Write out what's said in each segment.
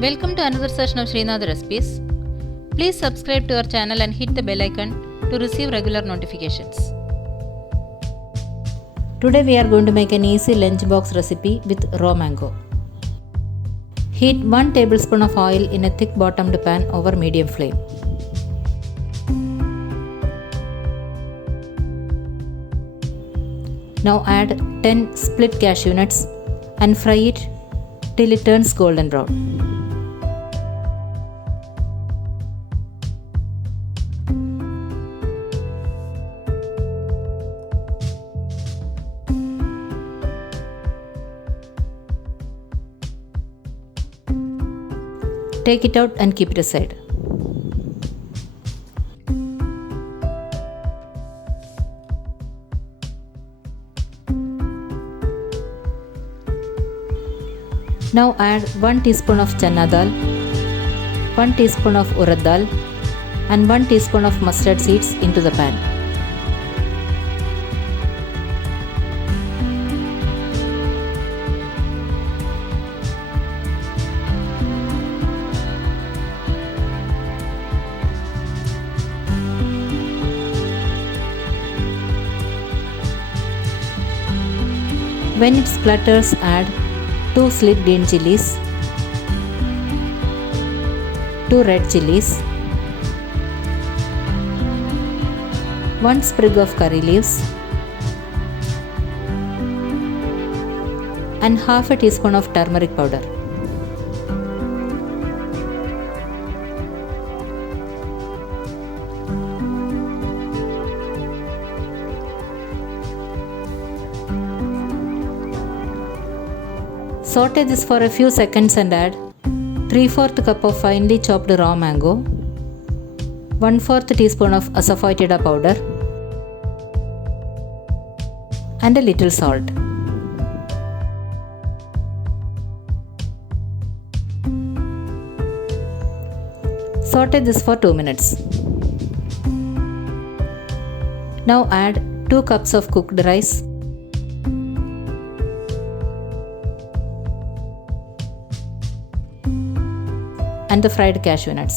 Welcome to another session of Sreenath recipes. Please subscribe to our channel and hit the bell icon to receive regular notifications. Today we are going to make an easy lunchbox recipe with raw mango. Heat 1 tablespoon of oil in a thick bottomed pan over medium flame. Now add 10 split cashew nuts and fry it till it turns golden brown. Take it out and keep it aside. Now add 1 teaspoon of Chana dal, 1 teaspoon of Urad dal and 1 teaspoon of mustard seeds into the pan. When it splutters, add 2 slit green chilies, 2 red chilies, 1 sprig of curry leaves and half a teaspoon of turmeric powder. Saute this for a few seconds and add 3/4 cup of finely chopped raw mango, 1/4 teaspoon of Asafoetida powder and a little salt. Saute this for 2 minutes. Now add 2 cups of cooked rice, and the fried cashew nuts.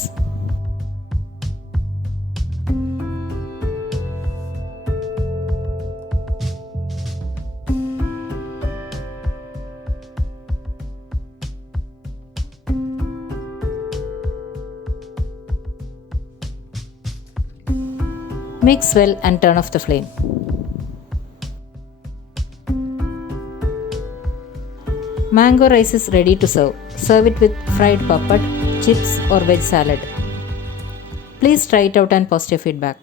Mix well and turn off the flame. Mango rice is ready to serve. Serve it with fried papad, chips or veg salad. Please try it out and post your feedback.